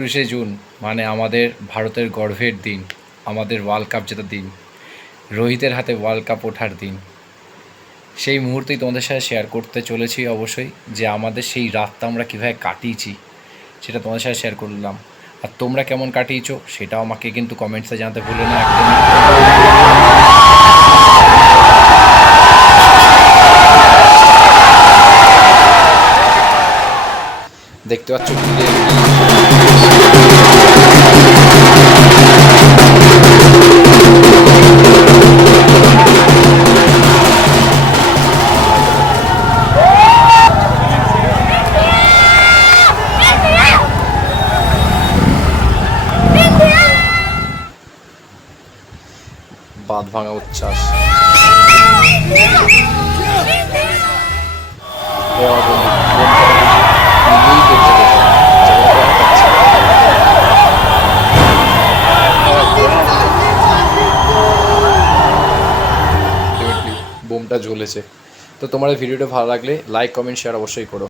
21শে June মানে আমাদের ভারতের গর্বের দিন, আমাদের ওয়ার্ল্ড কাপ জেতার দিন, রোহিতের হাতে ওয়ার্ল্ড কাপ ওঠার দিন। সেই মুহূর্তেই তোমাদের সাথে শেয়ার করতে চলেছি অবশ্যই, যে আমাদের সেই রাতটা আমরা কীভাবে কাটিয়েছি সেটা তোমাদের সাথে শেয়ার করলাম। আর তোমরা কেমন কাটিয়েছো সেটাও আমাকে কিন্তু কমেন্টসে জানাতে ভুলো না একদম। দেখতে পাচ্ছ বাঁধ ভাঙা উচ্ছ্বাস। বোমটা জ্বলেছে। তো তোমার ভিডিওটা ভালো লাগলে লাইক কমেন্ট শেয়ার অবশ্যই করো।